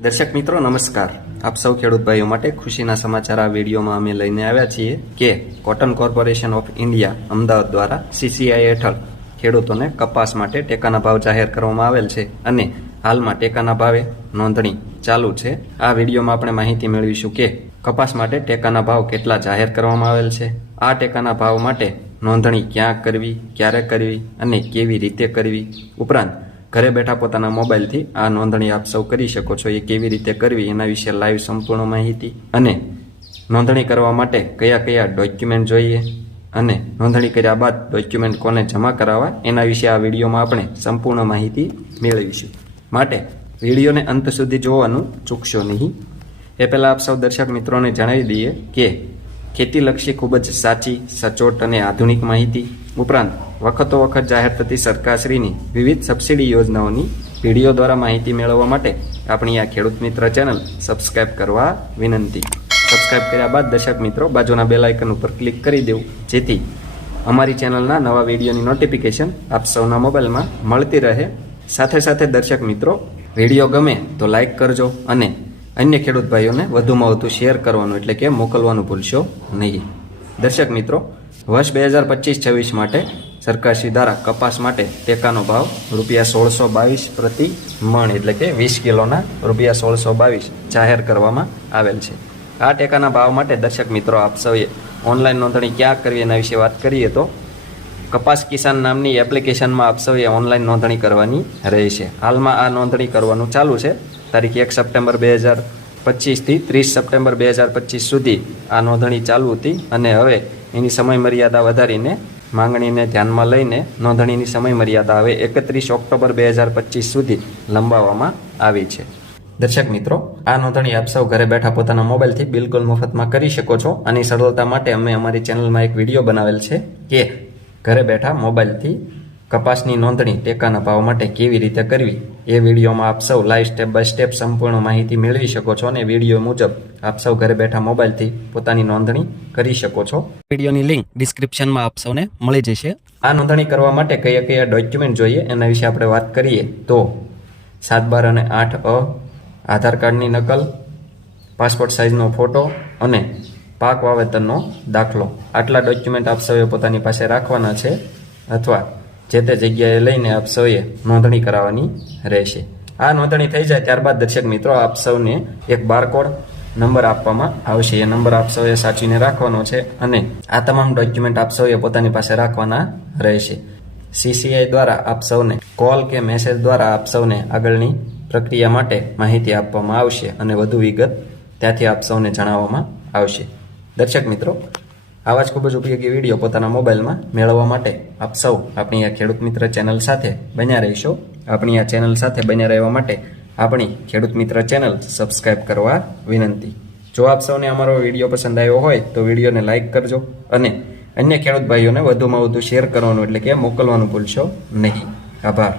દર્શક મિત્રો નમસ્કાર, આપ સૌ ખેડૂત ભાઈઓ માટે ખુશીના સમાચાર આ વિડીયોમાં અમે લઈને આવ્યા છીએ કે cotton corporation of India Ahmedabad દ્વારા CCI હેઠળ ખેડૂતોને કપાસ માટે ટેકાના ભાવ જાહેર કરવામાં આવેલ છે અને હાલમાં ટેકાના ભાવે નોંધણી ચાલુ છે। આ વિડીયોમાં આપણે માહિતી મેળવીશું કે કપાસ માટે ટેકાના ભાવ કેટલા જાહેર કરવામાં આવેલ છે, આ ટેકાના ભાવ માટે નોંધણી ક્યાં કરવી, ક્યારે કરવી અને કેવી રીતે કરવી, ઉપરાંત ઘરે બેઠા પોતાના મોબાઈલથી આ નોંધણી આપ સૌ કરી શકો છો, એ કેવી રીતે કરવી એના વિશે લાઈવ સંપૂર્ણ માહિતી અને નોંધણી કરવા માટે કયા કયા ડોક્યુમેન્ટ જોઈએ અને નોંધણી કર્યા બાદ ડોક્યુમેન્ટ કોને જમા કરાવવા એના વિશે આ વિડીયોમાં આપણે સંપૂર્ણ માહિતી મેળવીશું। માટે વિડીયોને અંત સુધી જોવાનું ચૂકશો નહીં। એ પહેલાં આપ સૌ દર્શક મિત્રોને જણાવી દઈએ કે ખેતીલક્ષી ખૂબ જ સાચી, સચોટ અને આધુનિક માહિતી ઉપરાંત વખતો વખત જાહેર થતી સરકારશ્રીની વિવિધ સબસિડી યોજનાઓની વિડીયો દ્વારા માહિતી મેળવવા માટે આપણી આ ખેડૂત મિત્ર ચેનલ સબસ્ક્રાઇબ કરવા વિનંતી। સબસ્ક્રાઇબ કર્યા બાદ દર્શક મિત્રો બાજુના બેલ આઇકન ઉપર ક્લિક કરી દેવું, જેથી અમારી ચેનલના નવા વિડીયોની નોટિફિકેશન આપ સૌના મોબાઈલમાં મળતી રહે। સાથે સાથે દર્શક મિત્રો વિડીયો ગમે તો લાઇક કરજો અને અન્ય ખેડૂત ભાઈઓને વધુમાં વધુ શેર કરવાનું એટલે કે મોકલવાનું ભૂલશો નહીં। દર્શક મિત્રો, વર્ષ 2025-26 માટે સરકારશ્રી દ્વારા કપાસ માટે ટેકાનો ભાવ ₹1622 પ્રતિ મણ એટલે કે 20 કિલોના ₹1622 જાહેર કરવામાં આવેલ છે। આ ટેકાના ભાવ માટે દર્શક મિત્રો આપ સૌએ ઓનલાઈન નોંધણી ક્યાં કરવી એના વિશે વાત કરીએ તો કપાસ કિસાન નામની એપ્લિકેશનમાં આપ સૌએ ઓનલાઈન નોંધણી કરવાની રહેશે। હાલમાં આ નોંધણી કરવાનું ચાલુ છે। તારીખ 1 સપ્ટેમ્બર 2025થી 30 સપ્ટેમ્બર 2025 સુધી આ નોંધણી ચાલુ હતી અને હવે એની સમય મર્યાદા વધારીને માંગણીને ધ્યાનમાં લઈને નોંધણીની સમય મર્યાદા હવે 31 ઓક્ટોબર 2025 સુધી લંબાવવામાં આવી છે। દર્શક મિત્રો, આ નોંધણી આપ સૌ ઘરે બેઠા પોતાના મોબાઈલથી બિલકુલ મફતમાં કરી શકો છો। આની સરળતા માટે અમે અમારી ચેનલમાં એક વિડીયો બનાવેલ છે કે ઘરે બેઠા મોબાઈલથી કપાસની નોંધણી ટેકાના ભાવ માટે કેવી રીતે કરવી। એ વિડીયોમાં આપ સૌ લાઈવ સ્ટેપ બાય સ્ટેપ સંપૂર્ણ માહિતી મેળવી શકો છો અને વિડીયો મુજબ આપ સૌ ઘરે બેઠા મોબાઈલથી પોતાની નોંધણી કરી શકો છો। વિડીયોની લિંક ડિસ્ક્રિપ્શનમાં આપ સૌને મળી જશે। આ નોંધણી કરવા માટે કયા કયા ડોક્યુમેન્ટ જોઈએ એના વિશે આપણે વાત કરીએ તો 7/12 અને 8A, આધાર કાર્ડની નકલ, પાસપોર્ટ સાઇઝનો ફોટો અને પાક વાવેતરનો દાખલો, આટલા ડોક્યુમેન્ટ આપ સૌએ પોતાની પાસે રાખવાના છે અથવા જે તે જગ્યાએ લઈને આપ સૌએ નોંધણી કરાવવાની રહેશે। આ નોંધણી થઈ જાય ત્યારબાદ દર્શક મિત્રો આપ સૌને એક બારકોડ નંબર આપવામાં આવશે। એ નંબર આપ સૌએ સાચવીને રાખવાનો છે અને આ તમામ ડોક્યુમેન્ટ આપ સૌએ પોતાની પાસે રાખવાના રહેશે। CCI દ્વારા આપ સૌને કોલ કે મેસેજ દ્વારા આપ સૌને આગળની પ્રક્રિયા માટે માહિતી આપવામાં આવશે અને વધુ વિગત ત્યાંથી આપ સૌને જણાવવામાં આવશે। દર્શક મિત્રો, આવા જ ખૂબ જ ઉપયોગી વિડીયો પોતાના મોબાઈલમાં મેળવવા માટે આપ સૌ આપણી આ ખેડૂત મિત્ર ચેનલ સાથે બન્યા રહીશો। આપણી આ ચેનલ સાથે બન્યા રહેવા માટે આપણી ખેડૂત મિત્ર ચેનલ સબસ્ક્રાઇબ કરવા વિનંતી। જો આપ સૌને અમારો વિડીયો પસંદ આવ્યો હોય તો વિડીયોને લાઇક કરજો અને અન્ય ખેડૂત ભાઈઓને વધુમાં વધુ શેર કરવાનું એટલે કે મોકલવાનું ભૂલશો નહીં। આભાર।